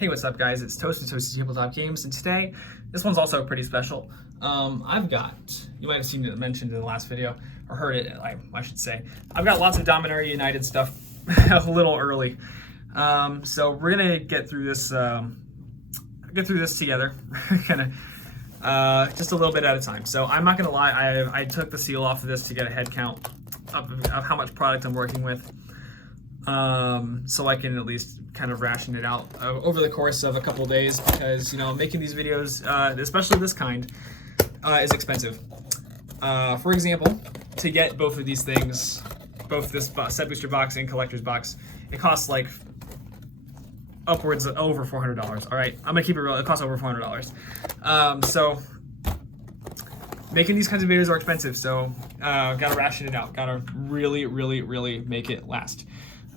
Hey, what's up guys? It's ToastyTabletopGames, and today, this one's also pretty special. I've got, you might have seen it mentioned in the last video, or heard it, I should say. I've got lots of Dominaria United stuff a little early. So we're gonna get through this together, kind of just a little bit at a time. So I'm not gonna lie, I took the seal off of this to get a head count of how much product I'm working with. So I can at least kind of ration it out over the course of a couple days, because, you know, making these videos, especially this kind, is expensive. For example, to get both of these things, both this set booster box and collector's box, it costs like upwards of over $400. All right, I'm gonna keep it real. It costs over $400. So making these kinds of videos are expensive. So gotta ration it out. Gotta really make it last.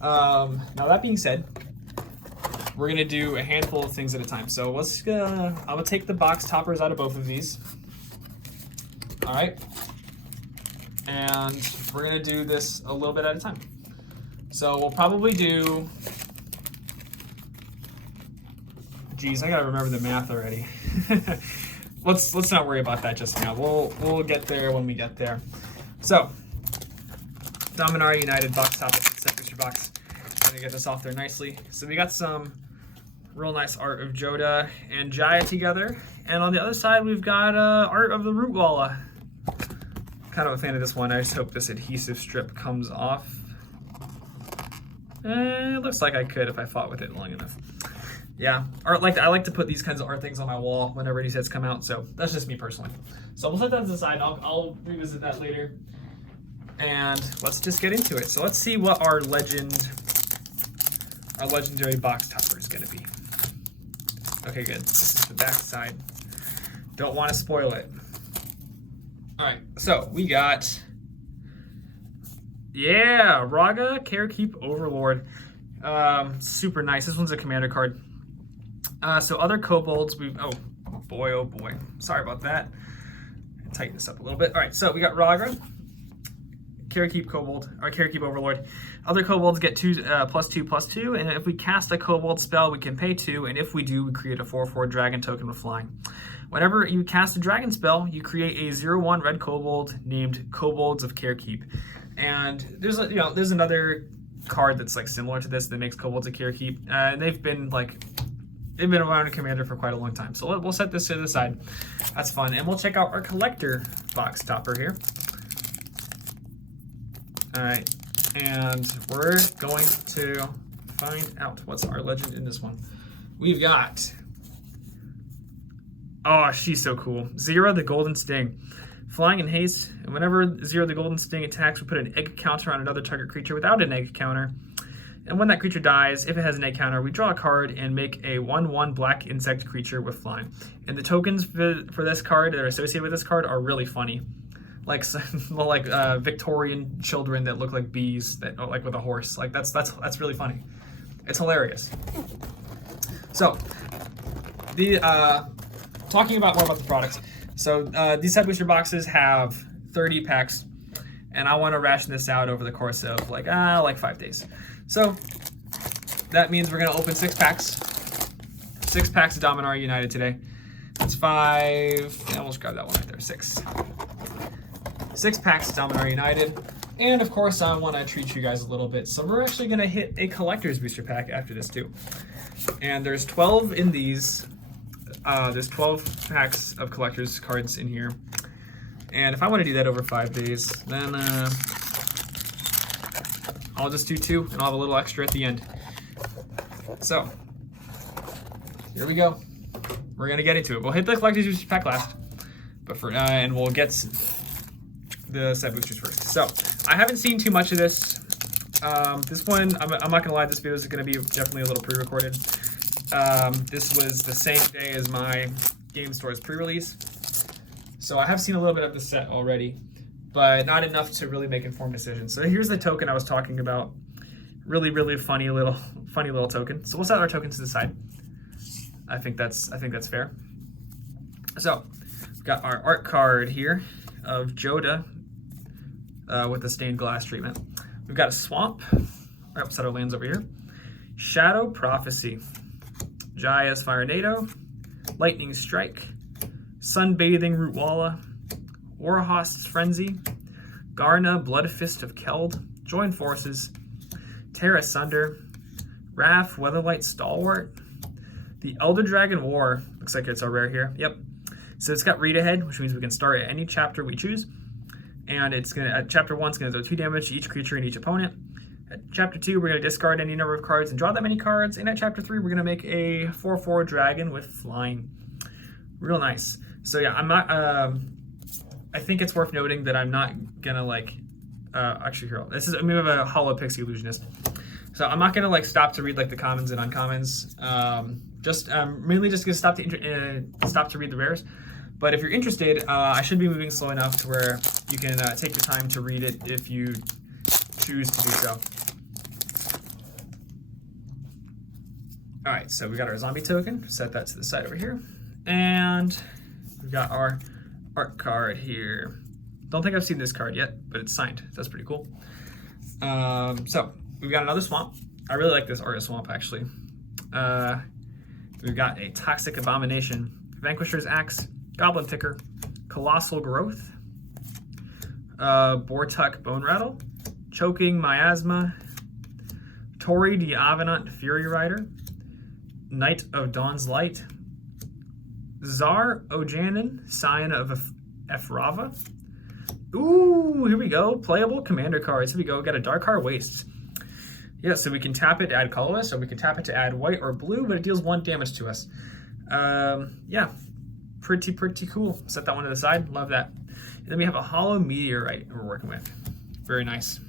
Now that being said, we're gonna do a handful of things at a time. So I'm gonna take the box toppers out of both of these. All right, and we're gonna do this a little bit at a time. So we'll probably do, geez, I gotta remember the math already. Let's not worry about that just now. We'll get there when we get there. So Dominaria United box toppers, set booster box. I'm gonna get this off there nicely. So we got some real nice art of Joda and Jaya together, and on the other side we've got art of the Rootwalla. Kind of a fan of this one. I just hope this adhesive strip comes off. It looks like I could if I fought with it long enough. Yeah, I like to put these kinds of art things on my wall whenever these sets come out, so that's just me personally. So we'll set that to the side. I'll revisit that later, and let's just get into it. So let's see what our legendary box topper is going to be. Okay, good. This is the back side. Don't want to spoil it. All right, so we got, yeah, Raga Carekeep Overlord. Super nice. This one's a commander card. So other kobolds, oh boy, sorry about that. Tighten this up a little bit. All right, so we got Raga Carekeep Kobold, or Carekeep Overlord. Other kobolds get +2/+2, and if we cast a kobold spell, we can pay 2, and if we do, we create a 4/4 dragon token with flying. Whenever you cast a dragon spell, you create a 0/1 red kobold named Kobolds of Carekeep. And there's another card that's like similar to this that makes Kobolds of Carekeep, and they've been around in Commander for quite a long time. So we'll set this to the side. That's fun, and we'll check out our collector box topper here. All right, and we're going to find out what's our legend in this one. We've got, oh, she's so cool. Zero the Golden Sting. Flying in haste, and whenever Zero the Golden Sting attacks, we put an egg counter on another target creature without an egg counter. And when that creature dies, if it has an egg counter, we draw a card and make a 1/1 black insect creature with flying. And the tokens for this card that are associated with this card are really funny. Like Victorian children that look like bees, that like with a horse. Like that's really funny. It's hilarious. So talking more about the products. So these set booster boxes have 30 packs, and I want to ration this out over the course of like 5 days. So that means we're gonna open 6 packs. 6 packs of Dominaria United today. That's 5. Yeah, we'll just grab that one right there. 6 packs of Dominaria United, and of course I want to treat you guys a little bit. So we're actually gonna hit a collector's booster pack after this too. And there's 12 in these. There's 12 packs of collector's cards in here. And if I want to do that over 5 days, then I'll just do 2, and I'll have a little extra at the end. So here we go. We're gonna get into it. We'll hit the collector's booster pack last, but and we'll get the set boosters first. So I haven't seen too much of this. This one, I'm not gonna lie, this video is gonna be definitely a little pre-recorded. This was the same day as my Game Store's pre-release, so I have seen a little bit of the set already, but not enough to really make informed decisions. So here's the token I was talking about. Really funny little token. So we'll set our tokens to the side. I think that's fair. So we've got our art card here of Joda with the stained glass treatment. We've got a swamp. Right, we'll set our lands over here. Shadow Prophecy. Jaya's Firenado, Lightning Strike, Sunbathing Rootwalla, Warhost's Frenzy, Garna, Bloodfist of Keld, Join Forces, Tear Asunder, Wrath, Weatherlight Stalwart, the Elder Dragon War, looks like it's our rare here, yep. So it's got read ahead, which means we can start at any chapter we choose. And it's gonna, at chapter 1, it's gonna do 2 damage to each creature and each opponent. At chapter 2, we're gonna discard any number of cards and draw that many cards. And at chapter 3, we're gonna make a 4/4 dragon with flying. Real nice. So yeah, I'm not, I think it's worth noting that I'm not gonna like, actually here, this is, we have a Hollow Pixie Illusionist. So I'm not gonna like stop to read like the commons and uncommons. Mainly just gonna stop to read the rares. But if you're interested, I should be moving slow enough to where you can take your time to read it if you choose to do so. All right, so we got our zombie token. Set that to the side over here. And we've got our art card here. Don't think I've seen this card yet, but it's signed. That's pretty cool. So we've got another swamp. I really like this Artist Swamp, actually. We've got a Toxic Abomination, Vanquisher's Axe, Goblin Ticker, Colossal Growth, Bortuk Bone Rattle, Choking Miasma, Tori the Avenant Fury Rider, Knight of Dawn's Light, Zar Ojanin, Scion of Efrava. Ooh, here we go. Playable commander cards. Here we go. Got a Darkheart Wastes. Yeah, so we can tap it to add colorless, or we can tap it to add white or blue, but it deals 1 damage to us. Yeah, pretty cool. Set that one to the side. Love that. And then we have a Hollow Meteorite we're working with. Very nice.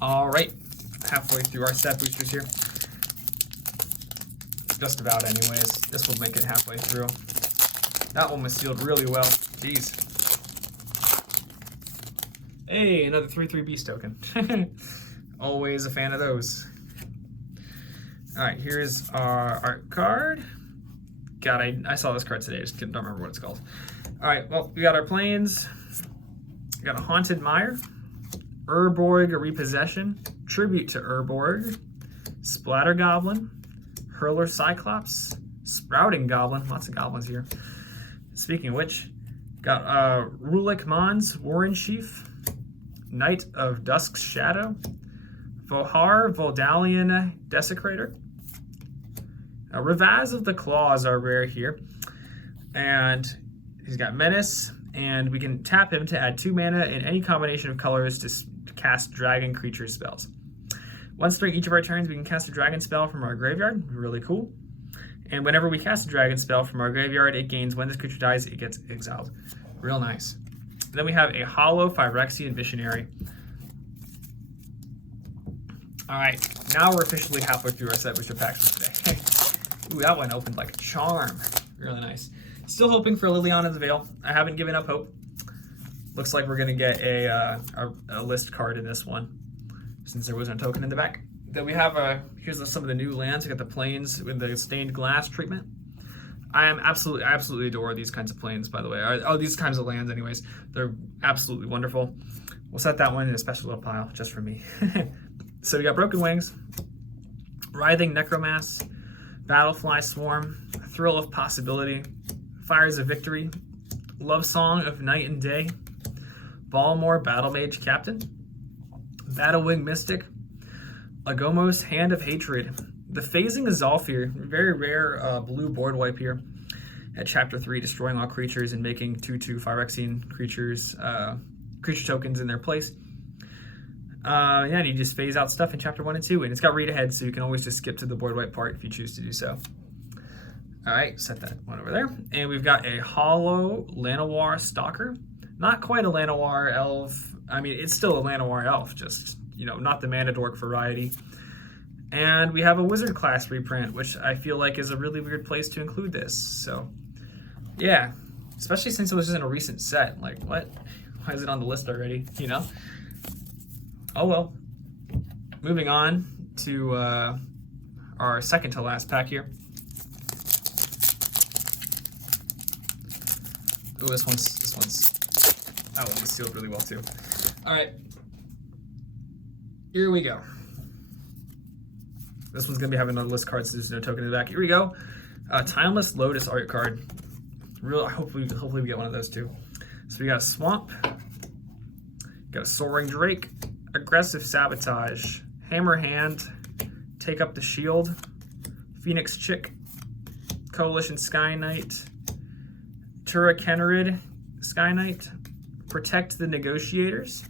All right, halfway through our set boosters here. Just about anyways. This will make it halfway through. That one was sealed really well. Jeez. Hey, another 3/3 Beast token. Always a fan of those. All right, here's our art card. God, I saw this card today. I just don't remember what it's called. All right, well, we got our planes. We got a Haunted Mire, Herborg Repossession, Tribute to Herborg, Splatter Goblin, Hurler Cyclops, Sprouting Goblin. Lots of goblins here. Speaking of which, got Rulik Mons, Warren Sheaf, Knight of Dusk's Shadow, Vohar Voldalian Desecrator. Ravaz of the Claws are rare here. And he's got Menace, and we can tap him to add 2 mana in any combination of colors to cast dragon creature spells. Once during each of our turns, we can cast a dragon spell from our graveyard. Really cool. And whenever we cast a dragon spell from our graveyard, it gains, when this creature dies, it gets exiled. Real nice. Then we have a Hollow Phyrexian Missionary. All right, now we're officially halfway through our set booster packs for today. Ooh, that one opened like a charm. Really nice. Still hoping for Liliana's Veil. I haven't given up hope. Looks like we're gonna get a list card in this one, since there wasn't a token in the back. Then we have here's some of the new lands. We got the plains with the stained glass treatment. I absolutely adore these kinds of planes, by the way. These kinds of lands, anyways. They're absolutely wonderful. We'll set that one in a special little pile just for me. So we got Broken Wings, Writhing Necromass, Battlefly Swarm, Thrill of Possibility, Fires of Victory, Love Song of Night and Day, Balmore Battle Mage Captain, Battlewing Mystic, Agomos Hand of Hatred, the Phasing of Zolfir, very rare blue board wipe here at Chapter 3, destroying all creatures and making 2/2 Phyrexian creatures, creature tokens in their place. Yeah, and you just phase out stuff in Chapter 1 and 2, and it's got read ahead, so you can always just skip to the board wipe part if you choose to do so. All right, set that one over there. And we've got a Hollow Llanowar Stalker. Not quite a Llanowar Elf. I mean, it's still a Llanowar Elf, just, you know, not the Mana Dork variety. And we have a Wizard class reprint, which I feel like is a really weird place to include this. So, yeah, especially since it was just in a recent set. Like, what? Why is it on the list already, you know? Oh well. Moving on to our second to last pack here. Oh, this one's that one was sealed really well too. All right, here we go. This one's going to be having another list card, so there's no token in the back. Here we go. Timeless Lotus art card. Hopefully we get one of those too. So we got a Swamp, got a Soaring Drake, Aggressive Sabotage, Hammer Hand, Take Up the Shield, Phoenix Chick, Coalition Sky Knight, Tura Kennerid Sky Knight, Protect the Negotiators,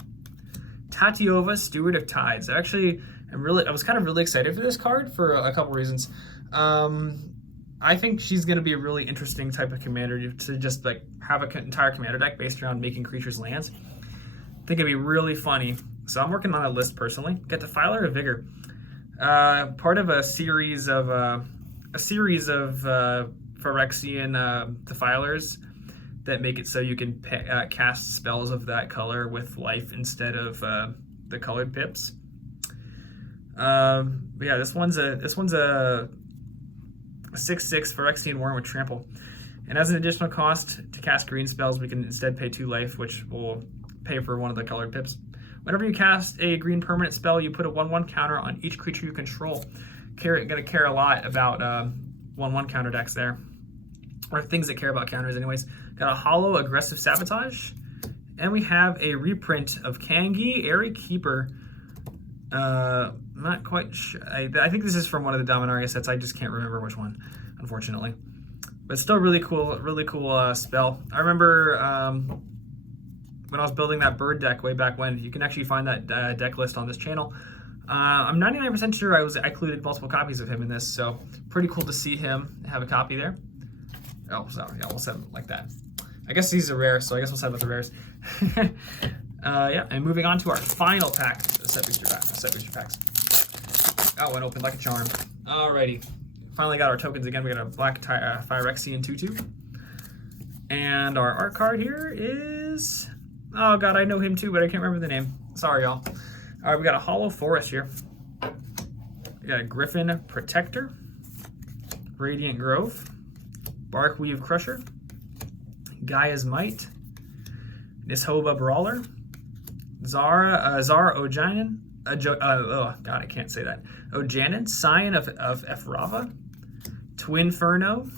Tatiova Steward of Tides. I was kind of really excited for this card for a couple reasons. I think she's going to be a really interesting type of commander to just like have an entire commander deck based around making creatures lands. I think it'd be really funny. So I'm working on a list personally. Get Defiler of Vigor, part of a series of Phyrexian Defilers that make it so you can cast spells of that color with life instead of the colored pips. Yeah, this one's a 6/6 Phyrexian Worm with Trample. And as an additional cost to cast green spells, we can instead pay 2 life, which will pay for one of the colored pips. Whenever you cast a green permanent spell, you put a 1/1 counter on each creature you control. Gonna care a lot about 1/1 counter decks there. Or things that care about counters anyways. Got a Hollow Aggressive Sabotage. And we have a reprint of Kangi, Airy Keeper. Not quite sure. I think this is from one of the Dominaria sets. I just can't remember which one, unfortunately. But still really cool spell. I remember when I was building that bird deck way back when. You can actually find that deck list on this channel. I'm 99% sure I included multiple copies of him in this, so pretty cool to see him have a copy there. Oh, sorry, yeah, we'll set him like that. I guess these are rare, so I guess we'll set with the rares. Yeah, and moving on to our final pack, set booster packs. Oh, and opened like a charm. Alrighty, finally got our tokens again. We got a black Phyrexian 2/2, and our art card here is, oh god, I know him too, but I can't remember the name. Sorry, y'all. All right, we got a Hollow Forest here. We got a Griffin Protector, Radiant Grove, Barkweave Crusher, Gaia's Might, Nishoba Brawler, Zara Ojanen, oh god, I can't say that. Ojanen, Scion of Efrava, Twinferno,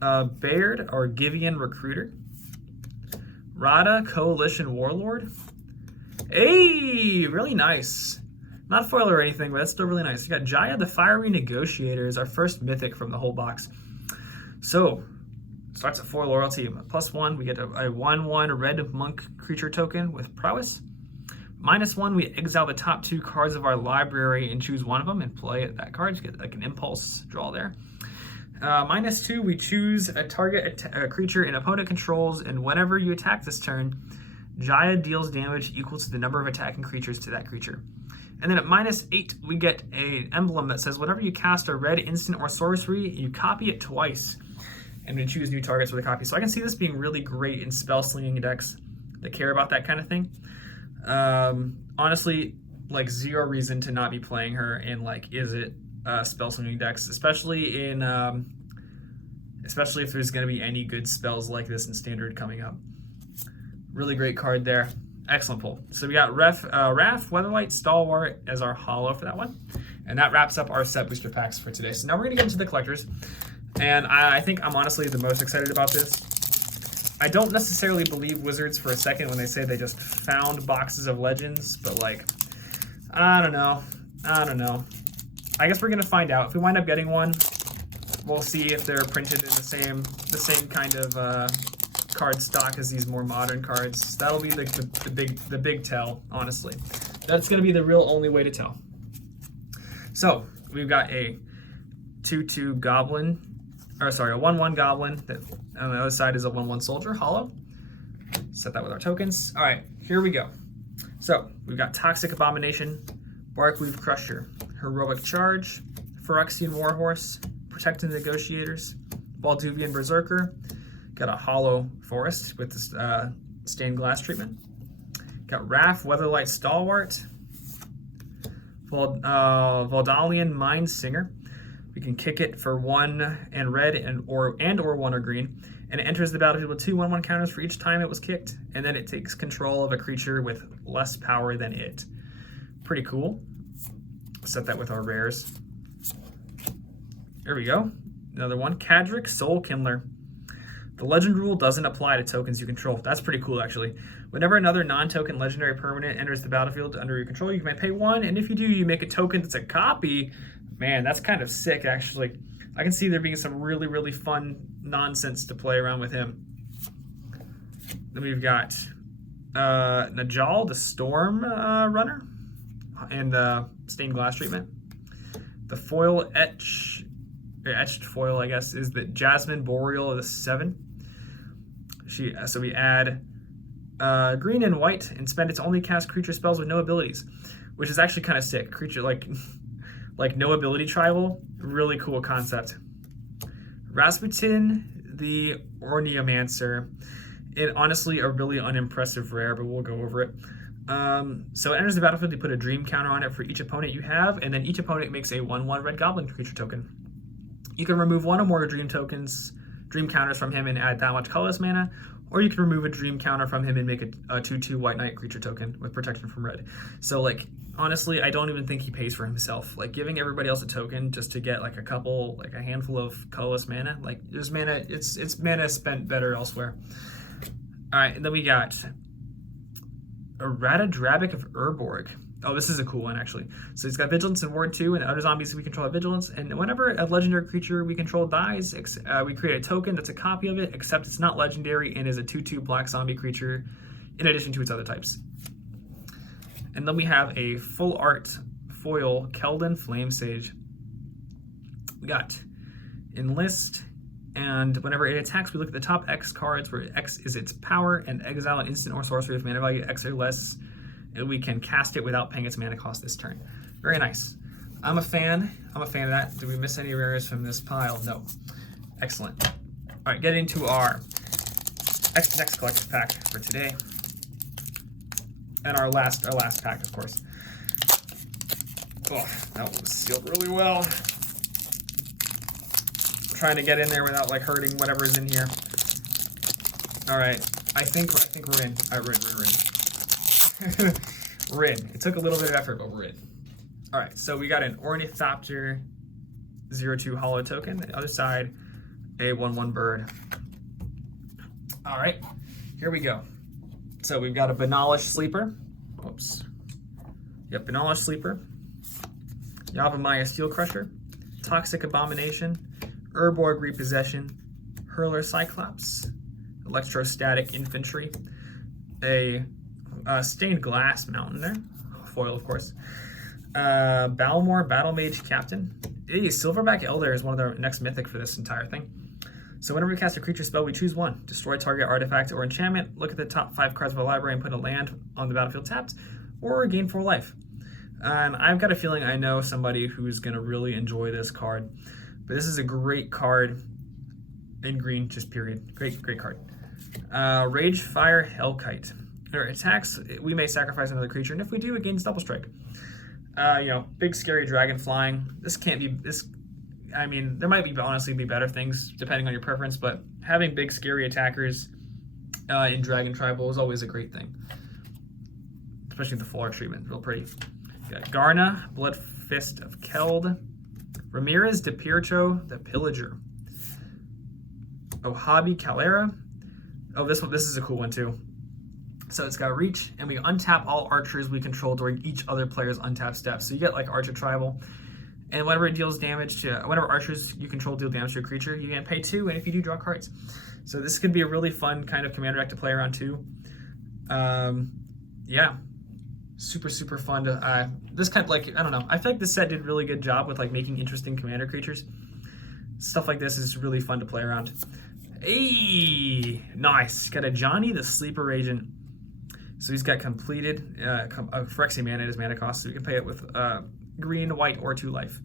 Baird or Givian Recruiter, Rada Coalition Warlord. Hey, really nice. Not foil or anything, but that's still really nice. You got Jaya the Fiery Negotiator is our first mythic from the whole box. So, starts at 4 loyalty. +1, we get a 1/1 red monk creature token with prowess. -1, we exile the top 2 cards of our library and choose one of them and play that card to get like an impulse draw there. -2, we choose a target creature an opponent controls, and whenever you attack this turn, Jaya deals damage equal to the number of attacking creatures to that creature. And then at -8, we get an emblem that says whenever you cast a red instant or sorcery, you copy it twice and then choose new targets for the copy. So I can see this being really great in spell slinging decks that care about that kind of thing. Honestly, like zero reason to not be playing her in like spell slinging decks, especially if there's going to be any good spells like this in Standard coming up. Really great card there. Excellent pull. So we got Wrath, Weatherlight, Stalwart as our hollow for that one. And that wraps up our set booster packs for today. So now we're going to get into the collectors. And I think I'm honestly the most excited about this. I don't necessarily believe Wizards for a second when they say they just found boxes of Legends, but like, I don't know. I guess we're going to find out. If we wind up getting one, we'll see if they're printed in the same kind of card stock as these more modern cards. That'll be the big tell, honestly. That's going to be the real only way to tell. So we've got a 2/2 goblin, or sorry, a 1/1 goblin. That on the other side is a 1/1 soldier, hollow. Set that with our tokens. All right, here we go. So we've got Toxic Abomination, Barkweave Crusher, Heroic Charge, Phyrexian Warhorse, Protect the Negotiators, Balduvian Berserker. Got a Hollow Forest with this stained glass treatment. Got Wrath, Weatherlight, Stalwart, Valdalian Mind Singer. We can kick it for 1 and red or 1 or green, and it enters the battlefield with 2 1/1 counters for each time it was kicked, and then it takes control of a creature with less power than it. Pretty cool. set that with our rares. There we go. Another one, Cadric Soul Kindler. The legend rule doesn't apply to tokens you control. That's pretty cool, actually. Whenever another non-token legendary permanent enters the battlefield under your control, you may pay 1, and if you do, you make a token that's a copy. Man, that's kind of sick, actually. I can see there being some really, really fun nonsense to play around with him. Then we've got Najal, the Storm Runner, and the stained glass treatment. The foil etched foil, I guess, is the Jasmine Boreal of the 7. So we add green and white and spend it to only cast creature spells with no abilities, which is actually kind of sick. Creature like no ability tribal, really cool concept. Rasputin, the Ornithopter. It honestly a really unimpressive rare, but we'll go over it. So it enters the battlefield. You put a dream counter on it for each opponent you have, and then each opponent makes a 1/1 red goblin creature token. You can remove 1 or more dream counters from him and add that much colorless mana, or you can remove a dream counter from him and make a 2/2 white knight creature token with protection from red. So like honestly, I don't even think he pays for himself. Like giving everybody else a token just to get like a handful of colorless mana, like there's mana, it's mana spent better elsewhere. All right, and then we got a Ratadravik of Herborg. Oh, this is a cool one, actually. So he's got Vigilance and Ward 2, and other zombies we control have Vigilance. And whenever a legendary creature we control dies, we create a token that's a copy of it, except it's not legendary and is a 2/2 black zombie creature in addition to its other types. And then we have a full art foil Keldon Flame Sage. We got Enlist, and whenever it attacks, we look at the top X cards, where X is its power, and exile an instant or sorcery with mana value X or less. And we can cast it without paying its mana cost this turn. Very nice. I'm a fan of that. Did we miss any rares from this pile? No. Excellent. All right, getting into our next collector's pack for today. And our last pack, of course. Oh, that one was sealed really well. I'm trying to get in there without like hurting whatever's in here. All right, I think we're in. All right, we're in. We're in. It took a little bit of effort, but we're in. All right, so we got an Ornithopter 0/2 hollow token. The other side, a 1/1 bird. All right, here we go. So we've got a Banalish Sleeper. Whoops. Yep, Banalish Sleeper. Yavimaya Steel Crusher. Toxic Abomination. Herborg Repossession. Hurler Cyclops. Electrostatic Infantry. A stained glass mountain there, foil of course. Balmor Battle Mage Captain. Silverback Elder is one of the next mythic for this entire thing. So whenever we cast a creature spell, we choose 1. Destroy target artifact or enchantment, look at the top 5 cards of our library and put a land on the battlefield tapped, or gain 4 life. And I've got a feeling I know somebody who's going to really enjoy this card. But this is a great card in green, just period. Great card. Ragefire Hellkite. Or attacks, we may sacrifice another creature, and if we do, it gains double strike. Big scary dragon flying. This can't be this. I mean, there might honestly be better things depending on your preference, but having big scary attackers in Dragon Tribal is always a great thing, especially the full art treatment. Real pretty. We got Garna, Blood Fist of Keld, Ramirez de Pircho, the Pillager, Ohabi Calera. Oh, this is a cool one too. So it's got reach, and we untap all archers we control during each other player's untap step. So you get like Archer Tribal, and whenever it deals damage to, whenever archers you control deal damage to a creature, you can pay 2, and if you do, draw cards. So this could be a really fun kind of commander deck to play around too. Yeah, super fun to. This kind of like, I don't know. I feel like this set did a really good job with like making interesting commander creatures. Stuff like this is really fun to play around. Hey, nice. Got a Johnny the Sleeper Agent. So he's got completed Phyrexia mana at his mana cost, so we can pay it with green, white, or 2 life.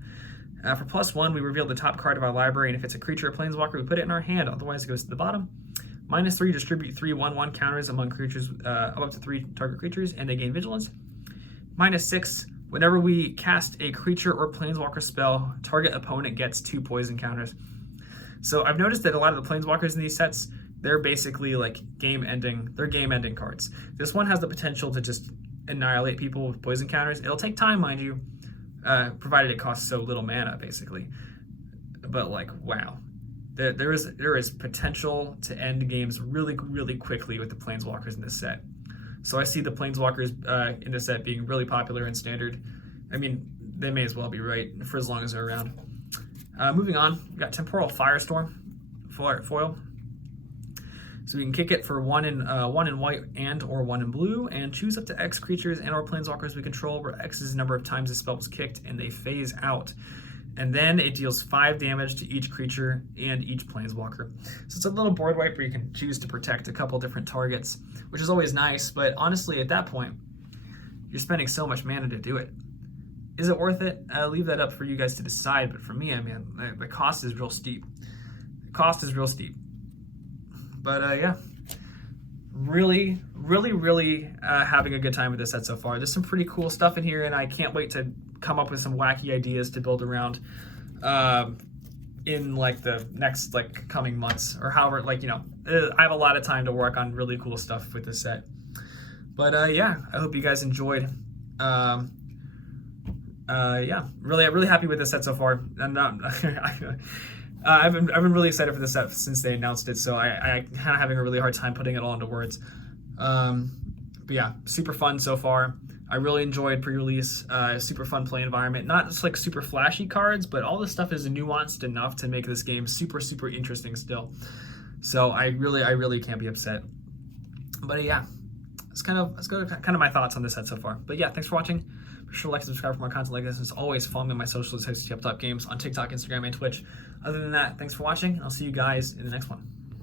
For +1, we reveal the top card of our library, and if it's a creature or planeswalker, we put it in our hand, otherwise it goes to the bottom. -3, distribute 3 1/1 counters among creatures up to 3 target creatures, and they gain vigilance. -6, whenever we cast a creature or planeswalker spell, target opponent gets 2 poison counters. So I've noticed that a lot of the planeswalkers in these sets, they're basically like they're game-ending cards. This one has the potential to just annihilate people with poison counters. It'll take time, mind you, provided it costs so little mana, basically. But like, wow, there is potential to end games really, really quickly with the Planeswalkers in this set. So I see the Planeswalkers in this set being really popular in Standard. I mean, they may as well be, right, for as long as they're around. Moving on, we got Temporal Firestorm foil. So we can kick it for one in white and or 1 in blue, and choose up to X creatures and or Planeswalkers we control, where X is the number of times the spell was kicked, and they phase out. And then it deals 5 damage to each creature and each Planeswalker. So it's a little board wipe where you can choose to protect a couple different targets, which is always nice, but honestly, at that point, you're spending so much mana to do it. Is it worth it? I'll leave that up for you guys to decide, but for me, I mean, the cost is real steep. The cost is real steep. But yeah, really having a good time with this set so far. There's some pretty cool stuff in here, and I can't wait to come up with some wacky ideas to build around in like the next like coming months, or however, like, you know, I have a lot of time to work on really cool stuff with this set. But yeah, I hope you guys enjoyed. Yeah, really happy with this set so far. I'm not. I've been really excited for this set since they announced it, so I kind of having a really hard time putting it all into words. But yeah, super fun so far. I really enjoyed pre-release. Super fun play environment. Not just like super flashy cards, but all this stuff is nuanced enough to make this game super interesting still. So I really can't be upset. But yeah, it's kind of my thoughts on this set so far. But yeah, thanks for watching. Be sure to like and subscribe for more content like this. As always, follow me on my socials at ToastyTabletopGames on TikTok, Instagram, and Twitch. Other than that, thanks for watching. I'll see you guys in the next one.